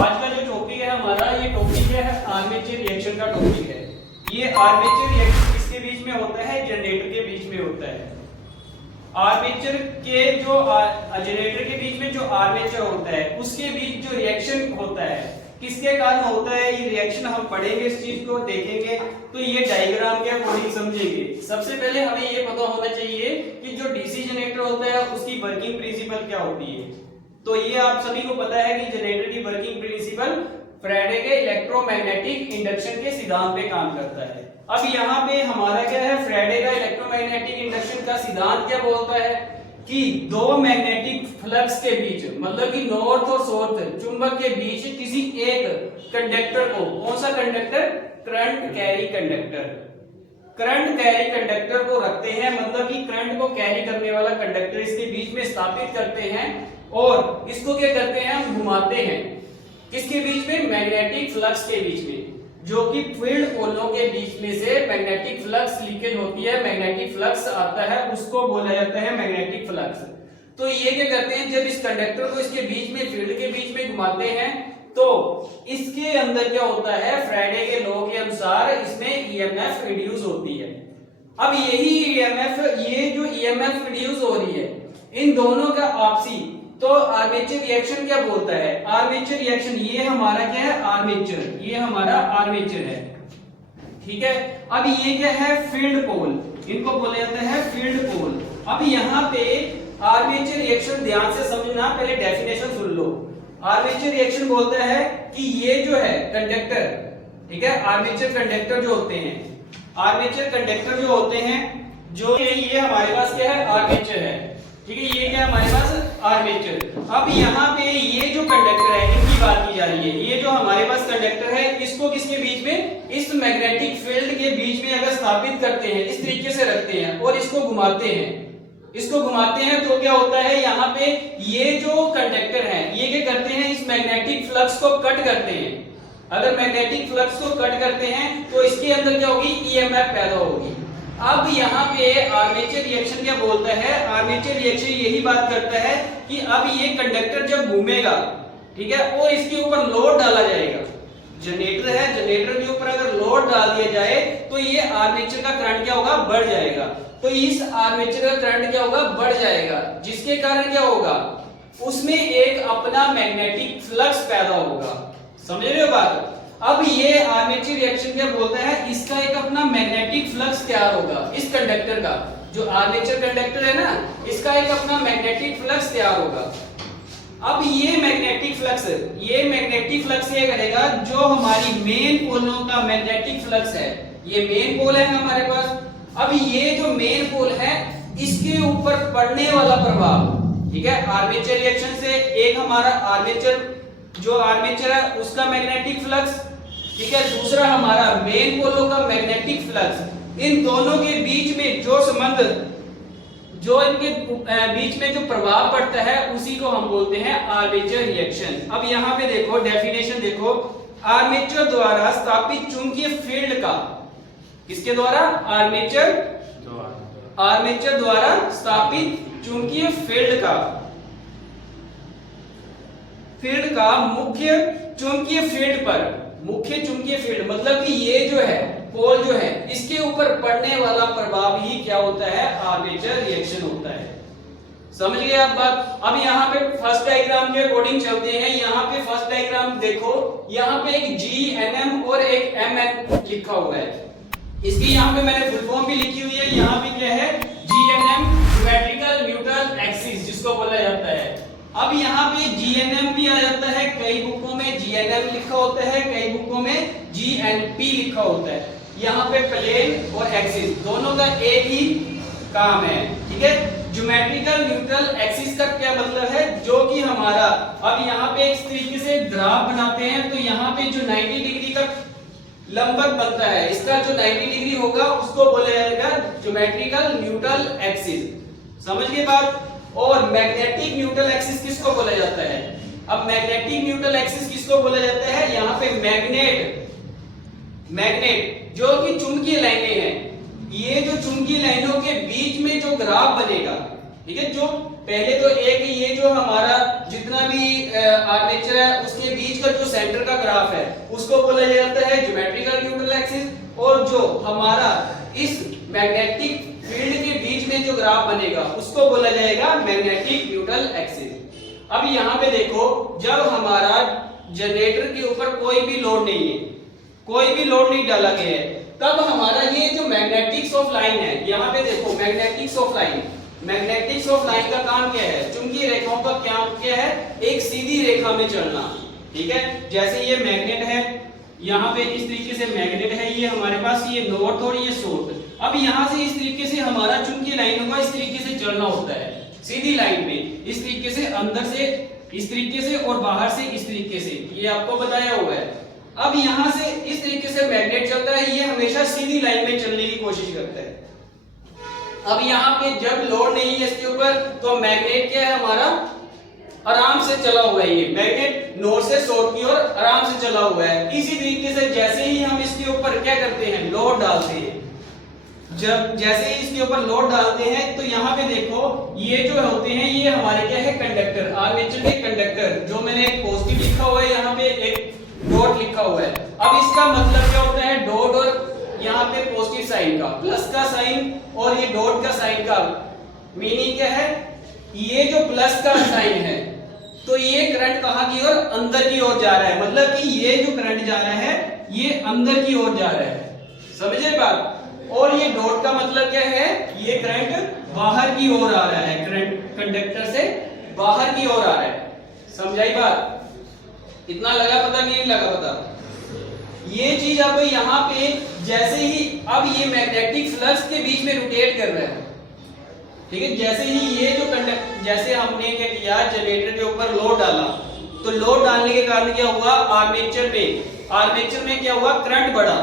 आज का जो टॉपिक है हमारा, ये टॉपिक है आर्मेचर रिएक्शन का टॉपिक है। ये आर्मेचर रिएक्शन किसके बीच में होता है? जनरेटर के बीच में होता है। आर्मेचर के जो जनरेटर के बीच में जो आर्मेचर होता है उसके बीच जो रिएक्शन होता है किसके कारण होता है, ये रिएक्शन हम पढ़ेंगे, इस चीज को देखेंगे तो ये डायग्राम के अकॉर्डिंग समझेंगे। सबसे पहले हमें ये पता होना चाहिए कि जो डीसी जनरेटर होता है उसकी वर्किंग प्रिंसिपल क्या होती है। तो ये आप सभी को पता है कि जनरेटर की वर्किंग प्रिंसिपल फैराडे के इलेक्ट्रोमैग्नेटिक इंडक्शन के सिद्धांत पे काम करता है। अब यहाँ पे हमारा क्या है, फैराडे का इलेक्ट्रोमैग्नेटिक इंडक्शन का सिद्धांत क्या बोलता है कि दो मैग्नेटिक फ्लक्स के बीच, मतलब कि नॉर्थ और साउथ चुंबक के बीच किसी एक कंडक्टर को, कौन सा conductor? Current carry conductor, current carry conductor को रखते हैं, मतलब कि करंट को कैरी करने वाला कंडक्टर इसके बीच में स्थापित करते हैं और इसको क्या करते हैं, हम घुमाते हैं। किसके बीच में? मैग्नेटिक फ्लक्स के बीच में, जो कि फील्ड पोलों के बीच में से मैग्नेटिक फ्लक्स लीकेज होती है, मैग्नेटिक फ्लक्स आता है, उसको बोला जाता है मैग्नेटिक फ्लक्स। तो ये क्या करते हैं, जब इस कंडक्टर को इसके बीच में, फील्ड के बीच में घुमाते हैं तो इसके अंदर क्या होता है, फैराडे के लॉ के अनुसार इसमें ईएमएफ रिड्यूस होती है। अब यही ईएमएफ, ये जो ईएमएफ रिड्यूस हो रही है इन दोनों का आपसी, तो आर्मेचर रिएक्शन क्या बोलता है? आर्मेचर रिएक्शन, ये हमारा क्या है, आर्मेचर, ये हमारा आर्मेचर है, ठीक है। अब ये क्या है, फील्ड पोल, इनको बोला जाता है फील्ड पोल। अब यहाँ पे आर्मेचर रिएक्शन ध्यान से समझना, पहले डेफिनेशन सुन लो। आर्मेचर रिएक्शन बोलता है कि ये जो है कंडक्टर, ठीक है, आर्मेचर कंडक्टर जो होते हैं, आर्मेचर कंडक्टर जो होते हैं, जो ये हमारे पास क्या है, आर्मेचर है, ठीक है, ये क्या हमारे पास आर्मेचर। अब यहाँ पे ये जो कंडक्टर है इनकी बात की जा रही है, ये जो हमारे पास कंडक्टर है इसको किसके बीच में, इस मैग्नेटिक फील्ड के बीच में अगर स्थापित करते हैं, इस तरीके से रखते हैं और इसको घुमाते हैं, इसको घुमाते हैं तो क्या होता है, यहाँ पे ये जो कंडक्टर है ये क्या करते हैं, इस मैग्नेटिक फ्लक्स को कट करते हैं। अगर मैग्नेटिक फ्लक्स को कट करते हैं तो इसके अंदर क्या होगी, ईएमएफ पैदा होगी। अब यहाँ पे आर्मेचर रिएक्शन क्या बोलता है, आर्मेचर रिएक्शन यही बात करता है कि अब ये कंडक्टर जब घूमेगा, ठीक है, और इसके ऊपर लोड डाला जाएगा, जनरेटर है, जनरेटर के ऊपर अगर लोड डाल दिया जाए तो ये आर्मेचर का करंट क्या होगा, बढ़ जाएगा। तो इस आर्मेचर का करंट क्या होगा, बढ़ जाएगा, जिसके कारण क्या होगा, उसमें एक अपना मैग्नेटिक फ्लक्स पैदा होगा। समझ रहे हो बात? अब ये आर्मेचर रिएक्शन क्या बोलता है, इसका एक अपना मैग्नेटिक फ्लक्स तैयार होगा, इस कंडक्टर का, जो आर्मेचर कंडक्टर है ना, इसका एक अपना मैग्नेटिक फ्लक्स तैयार होगा। अब ये मैग्नेटिक फ्लक्स, ये मैग्नेटिक फ्लक्स ये करेगा, जो हमारी मेन पोलों का मैग्नेटिक फ्लक्स है, ये मेन पोल है हमारे पास। अब ये जो मेन पोल है इसके ऊपर पड़ने वाला प्रभाव, ठीक है, आर्मेचर रिएक्शन से एक हमारा आर्मेचर, जो आर्मेचर है उसका मैग्नेटिक फ्लक्स, ठीक है, दूसरा हमारा मेन पोलों का मैग्नेटिक फ्लक्स, इन दोनों के बीच में जो संबंध, जो इनके बीच में जो प्रभाव पड़ता है उसी को हम बोलते हैं आर्मेचर रिएक्शन। अब यहाँ पे देखो डेफिनेशन देखो, आर्मेचर द्वारा स्थापित चुंबकीय फील्ड का, किसके द्वारा, आर्मेचर, आर्मेचर द्वारा स्थापित चुंबकीय फील्ड का मुख्य चुंबकीय फील्ड पर, मुख्य चुंबकीय फील्ड मतलब कि ये जो है पोल जो है इसके ऊपर पड़ने वाला प्रभाव ही क्या होता है, आर्मेचर रिएक्शन होता है। समझ गए आप बात? अब यहाँ पे फर्स्ट डायग्राम के अकॉर्डिंग चलते हैं। यहाँ पे फर्स्ट डायग्राम देखो, यहाँ पे एक GNM और एक MN लिखा हुआ है, इसकी यहाँ पे मैंने फुल फॉर्म भी लिखी हुई है। यहाँ पे क्या है, GNM ज्योमेट्रिकल न्यूट्रल एक्सिस जिसको बोला जाता है। अब यहाँ पे GNM भी आ जाता है, कई बुकों में GNM लिखा होता है, कई बुकों में GNP लिखा होता है। यहाँ पे प्लेन और एक्सिस दोनों का एक ही काम है, ठीक है। ज्योमेट्रिकल न्यूट्रल एक्सिस का क्या मतलब है, जो कि हमारा, अब यहाँ पे इस तरीके से ग्राफ बनाते हैं तो यहाँ पे जो 90 डिग्री का लंबक बनता है, इसका जो 90 डिग्री होगा उसको बोला जाएगा ज्योमेट्रिकल न्यूट्रल एक्सिस। समझ गए बात? और मैग्नेटिक न्यूट्रल एक्सिस किसको बोला जाता है? अब मैग्नेटिक न्यूट्रल एक्सिस किसको बोला जाता है, यहाँ पे मैग्नेट जो कि चुंबकीय लाइनें हैं, ये जो चुंबकीय लाइनों के बीच में जो ग्राफ बनेगा, ठीक है, जो पहले तो एक ये जो हमारा जितना भी आर्मेचर है उसके बीच चीज का जो सेंटर का ग्राफ है उसको बोला जाता है ज्योमेट्रिकल न्यूट्रल एक्सिस, और जो हमारा इस मैग्नेटिक फील्ड के बीच में जो ग्राफ बनेगा उसको बोला जाएगा मैग्नेटिक न्यूट्रल एक्सिस। अब यहाँ पे देखो, जब हमारा जनरेटर के ऊपर कोई भी लोड नहीं है, कोई भी लोड नहीं डाला गया है, तब हमारा ये जो मैग्नेटिक्स ऑफ लाइन है, यहाँ पे देखो magnetics of line, magnetics of line का काम क्या है? चुंबकीय रेखाओं का काम क्या है? एक सीधी रेखा में चलना। ठीक है, जैसे ये मैग्नेट है, यहाँ पे इस तरीके से मैग्नेट है, ये हमारे पास ये नॉर्थ और ये साउथ। अब यहाँ से इस तरीके से हमारा चुंबकीय लाइन होगा, इस तरीके से चलना होता है सीधी लाइन में, इस तरीके से अंदर से इस तरीके से और बाहर से इस तरीके से, ये आपको बताया हुआ है। अब यहाँ से इस तरीके से मैग्नेट चलता है, ये हमेशा सीधी लाइन में चलने की कोशिश करता है। अब यहाँ पे जब लोड नहीं है इसके ऊपर, तो मैग्नेट क्या है हमारा? आराम से चला हुआ है, ये मैग्नेट नॉर्थ से साउथ की ओर आराम से चला हुआ है। इसी तरीके से जैसे ही हम इसके ऊपर क्या करते हैं? लोड डालते हैं। जब जैसे ही इसके ऊपर लोड डालते हैं तो यहाँ पे देखो, ये जो होते हैं ये हमारे क्या है? कंडक्टर, आर्मेचर के कंडक्टर। जो मैंने एक पॉजिटिव लिखा हुआ है, यहाँ पे एक डॉट लिखा हुआ है। अब इसका मतलब क्या होता है? डॉट और यहाँ पे पॉजिटिव साइन का, प्लस का साइन और ये डॉट का साइन का मीनिंग क्या है? ये जो प्लस का साइन है तो ये करंट कहाँ की ओर? अंदर की ओर जा रहा है, मतलब कि ये जो करंट जा रहा है ये अंदर की ओर जा रहा है। समझे बात? और ये डॉट का मतलब क्या है? ये करंट बाहर की ओर आ रहा है, करंट कंडक्टर से बाहर की ओर आ रहा है। समझाई बात? इतना लगा पता कि नहीं लगा पता? ये चीज अब यहाँ पे जैसे ही अब ये मैग्नेटिक फ्लक्स के बीच में रोटेट कर रहा है, ठीक है, जैसे ही ये जो कंडक्टर, जैसे हमने क्या किया, जनरेटर के ऊपर लोड डाला, तो लोड डालने के कारण क्या हुआ? आर्मेचर में क्या हुआ? करंट बढ़ा।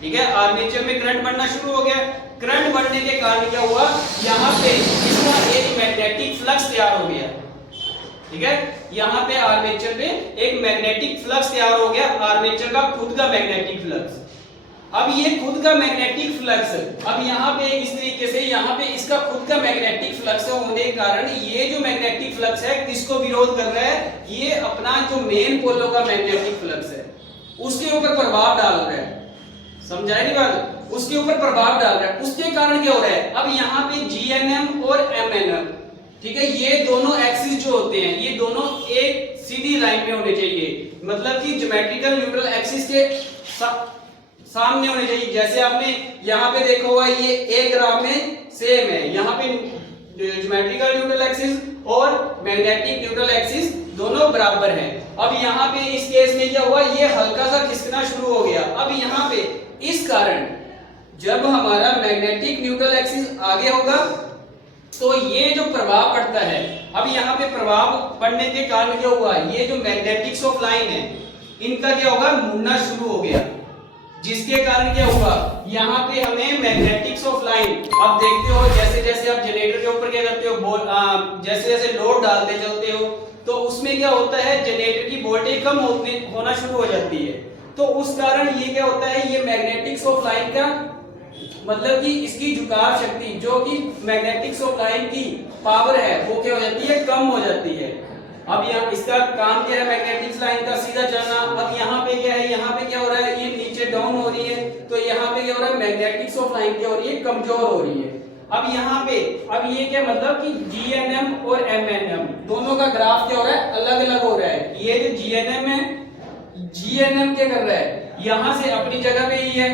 ठीक है, आर्मेचर में करंट बढ़ना शुरू हो गया। करंट बढ़ने के कारण क्या हुआ? यहाँ पे इसका एक मैग्नेटिक फ्लक्स तैयार हो गया। ठीक है, यहाँ पे आर्मेचर में एक मैग्नेटिक फ्लक्स तैयार हो गया, आर्मेचर का खुद का मैग्नेटिक फ्लक्स। अब ये खुद का मैग्नेटिक फ्लक्स, अब यहाँ पे इस तरीके से यहाँ पे इसका खुद का मैग्नेटिक फ्लक्स होने के कारण ये जो मैग्नेटिक फ्लक्स है किसको विरोध कर रहा है? ये अपना जो मेन पोलो का मैग्नेटिक फ्लक्स है उसके ऊपर प्रभाव डाल रहा है। समझाई नहीं बात? उसके ऊपर प्रभाव डाल रहा है, उसके कारण क्या हो रहा है? अब यहाँ पे GNM और MNM, ठीक है, ये दोनों एक्सिस जो होते हैं ये दोनों एक सीधी लाइन में होने चाहिए, मतलब कि ज्योमेट्रिकल न्यूट्रल एक्सिस के सामने होने चाहिए। जैसे आपने यहाँ पे देखा हुआ ये एक ग्राफ में सेम है, यहाँ पे ज्योमेट्रिकल न्यूट्रल एक्सिस और मैग्नेटिक न्यूट्रल एक्सिस दोनों बराबर हैं। अब यहाँ पे इस केस में क्या हुआ? ये हल्का सा खिसकना शुरू हो गया। अब यहाँ पे इस कारण जब हमारा मैग्नेटिक न्यूट्रल एक्सिस आगे होगा तो ये जो प्रभाव पड़ता है, अब यहाँ पे प्रभाव पड़ने के कारण क्या हुआ? ये जो मैग्नेटिक्स ऑफ लाइन है इनका क्या होगा? मुड़ना शुरू हो गया, जिसके कारण क्या होगा? यहाँ पे हमें मैग्नेटिक्स ऑफ लाइन, आप देखते हो जैसे जैसे आप जनरेटर के ऊपर क्या करते हो, जैसे जैसे लोड डालते चलते हो तो उसमें क्या होता है? जनरेटर की वोल्टेज कम होना शुरू हो जाती है। तो उस कारण ये क्या होता है? ये मैग्नेटिक्स ऑफ लाइन का मतलब कि इसकी झुकाव शक्ति, जो कि मैग्नेटिक्स ऑफ लाइन की पावर है, वो क्या हो जाती है? कम हो जाती है। अब यहाँ इसका काम क्या है? मैग्नेटिक्स लाइन का सीधा चलना। अब यहाँ पे क्या है? यहाँ पे क्या हो रहा है? ये नीचे डाउन हो रही है, तो यहाँ पे क्या हो रहा है? मैग्नेटिक्स ऑफ लाइन क्या हो रही है? कमजोर हो रही है। अब यहाँ पे अब ये क्या मतलब कि GNM और MNM दोनों का ग्राफ क्या हो रहा है? अलग अलग हो रहा है। ये जो GNM है, GNM क्या कर रहा है? यहाँ से अपनी जगह पे ही है,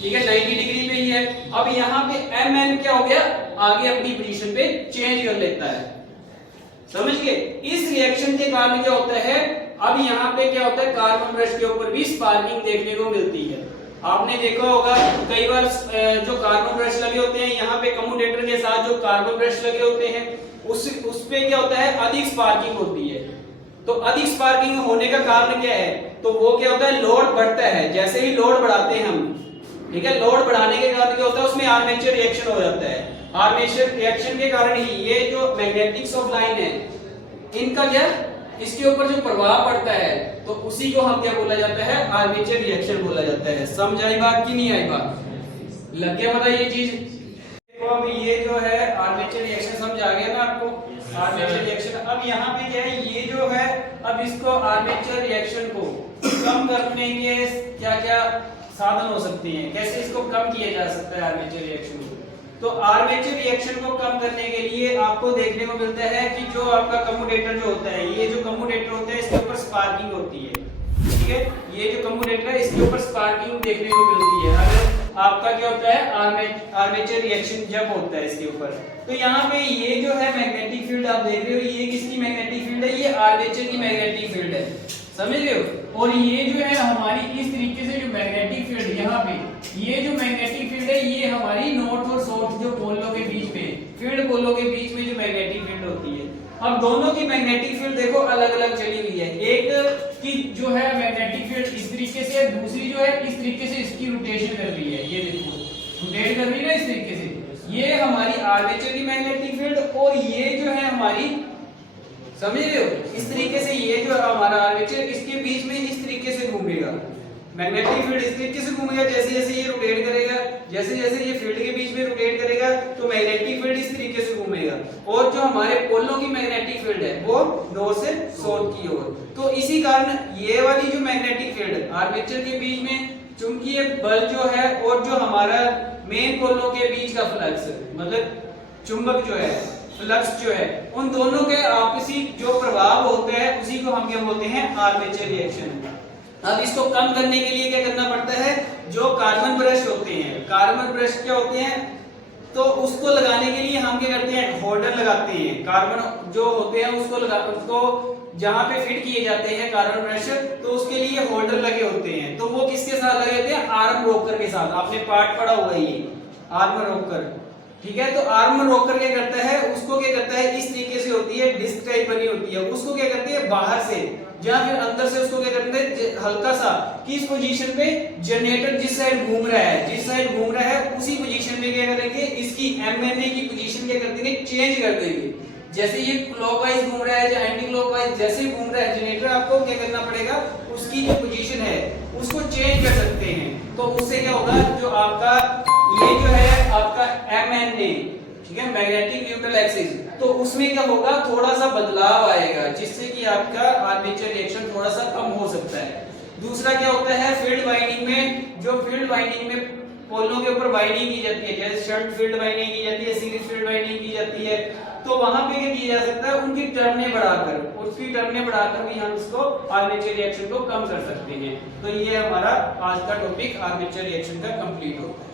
ठीक है, 90 डिग्री पे ही है। अब यहाँ पे MN क्या हो गया? आगे अपनी पोजीशन पे चेंज कर लेता है। समझ गए? इस रिएक्शन के कारण क्या होता है? अब यहाँ पे क्या होता है? कार्बन ब्रश के ऊपर भी स्पार्किंग देखने को मिलती है। आपने देखा होगा कई बार जो कार्बन ब्रश लगे होते हैं, यहाँ पे कम्यूटेटर के साथ जो कार्बन ब्रश लगे होते हैं उस पे क्या होता है? अधिक स्पार्किंग होती है। तो अधिक स्पार्किंग होने का कारण क्या है? तो वो क्या होता है? लोड बढ़ता है। जैसे ही लोड बढ़ाते हैं हम, ठीक है, लोड बढ़ाने के कारण क्या होता है? उसमें आर्मेचर रिएक्शन हो जाता है। आर्मेचर रिएक्शन के कारण ही ये जो मैग्नेटिक्स ऑफ लाइन है इनका क्या, इसके ऊपर जो प्रभाव पड़ता है तो उसी को हम क्या बोला जाता है? आर्मेचर रिएक्शन बोला जाता है। समझ आई बात कि नहीं आई बात? लग गया पता ये चीज? तो अब ये जो है आर्मेचर रिएक्शन समझ आ गया ना आपको? Armature reaction. अब यहाँ पे क्या है? ये जो है अब इसको आर्मेचर रिएक्शन को कम करने के क्या क्या साधन हो सकते हैं, कैसे इसको कम किया जा सकता है आर्मेचर रिएक्शन को। तो आर्मेचर रिएक्शन को कम करने के लिए आपको देखने को मिलता है कि जो आपका कम्यूटेटर जो होता है, ये जो कम्यूटेटर होता है इसके ऊपर स्पार्किंग होती है, ठीक है। ये जो कम्यूटेटर है इसके ऊपर स्पार्किंग देखने को मिलती है अगर आपका क्या होता है आर्मेचर रिएक्शन जब होता है इसके ऊपर। तो यहाँ पे ये जो है मैग्नेटिक फील्ड आप देख रहे हो, ये किसकी मैग्नेटिक फील्ड है, ये आर्मेचर की मैग्नेटिक फील्ड है, समझ रहे हो। और ये जो है हमारी इस तरीके से जो मैग्नेटिक फील्ड यहाँ पे, ये जो मैग्नेटिक फील्ड है ये हमारी नॉर्थ और साउथ जो पोलों के बीच में, फील्ड पोलों के बीच में जो मैग्नेटिक फील्ड होती है। अब दोनों की मैग्नेटिक फील्ड देखो अलग अलग चली हुई है, एक की जो है मैग्नेटिक फील्ड इस तरीके से, दूसरी जो है इस तरीके से इसकी रोटेशन कर रही है, ये देखो रोटेट कर रही है ना इस तरीके से। ये हमारी आर्मेचर की मैग्नेटिक फील्ड और ये जो है हमारी, समझ रहे हो, इस तरीके से ये जो हमारा आर्मेचर इसके बीच में इस तरीके से घूमेगा, मैग्नेटिक फील्ड इस तरीके से घूमेगा, जैसे जैसे ये रोटेट करेगा, जैसे जैसे ये फील्ड के बीच में रोटेट करेगा तो मैग्नेटिक फील्ड इस तरीके से घूमेगा। और जो हमारे पोलों की मैग्नेटिक फील्ड है वो नॉर्थ से साउथ की ओर। तो इसी कारण ये वाली जो मैग्नेटिक फील्ड आर्मेचर के बीच में चुंबकीय बल जो है और जो हमारा मेन पोलों के बीच का फ्लक्स, मतलब चुंबक जो है, फ्लक्स जो है, उन दोनों के आपसी जो प्रभाव होते हैं उसी को हम क्या बोलते हैं, आर्मेचर रिएक्शन। अब इसको कम करने के लिए क्या करना पड़ता है, जो कार्बन ब्रश होते हैं, कार्बन ब्रश क्या होते हैं, तो उसको लगाने के लिए हम क्या करते हैं, होल्डर लगाते हैं। कार्बन जो होते हैं उसको जहां पे फिट किए जाते हैं कार्बन ब्रश, तो उसके लिए होल्डर लगे होते हैं। तो वो किसके साथ लगे होते हैं, आर्म रोकर के साथ। आपने पार्ट पढ़ा हुआ है ये आर्म रोकर, ठीक है। तो आर्म रोकर क्या करता है, उसको क्या करता है, इस तरीके से होती है, डिस्क टाइप बनी होती है, उसको क्या करती है बाहर से या फिर अंदर से उसको क्या करते हैं, हल्का सा किस पोजीशन पे, जनरेटर जिस साइड घूम रहा है, जिस साइड घूम रहा है उसी पोजीशन में क्या करेंगे, इसकी एमएनए की पोजीशन क्या कर देंगे, चेंज कर देंगे। जैसे ये क्लॉकवाइज घूम रहा है या एंटी क्लॉकवाइज जैसे घूम रहा है जनरेटर, आपको क्या करना पड़ेगा, उसकी जो पोजीशन है उसको चेंज कर सकते हैं। तो उससे क्या होगा, जो आपका ये जो है आपका एमएनए, ठीक है, मैग्नेटिक न्यूट्रल एक्सिस, तो उसमें क्या होगा, थोड़ा सा बदलाव आएगा जिससे कि आपका आर्मेचर रिएक्शन थोड़ा सा कम हो सकता है। दूसरा क्या होता है, फील्ड वाइंडिंग में, जो फील्ड वाइंडिंग में पोलों के ऊपर वाइंडिंग की जाती है, जैसे शंट फील्ड वाइंडिंग की जाती है, सीरीज फील्ड वाइंडिंग की जाती है, तो वहां पे क्या किया जा सकता है, उनकी टर्नें बढ़ाकर, उसकी टर्नें बढ़ाकर भी हम इसको आर्मेचर रिएक्शन को कम कर सकते हैं। तो ये हमारा आज का टॉपिक आर्मेचर रिएक्शन का कंप्लीट होता है।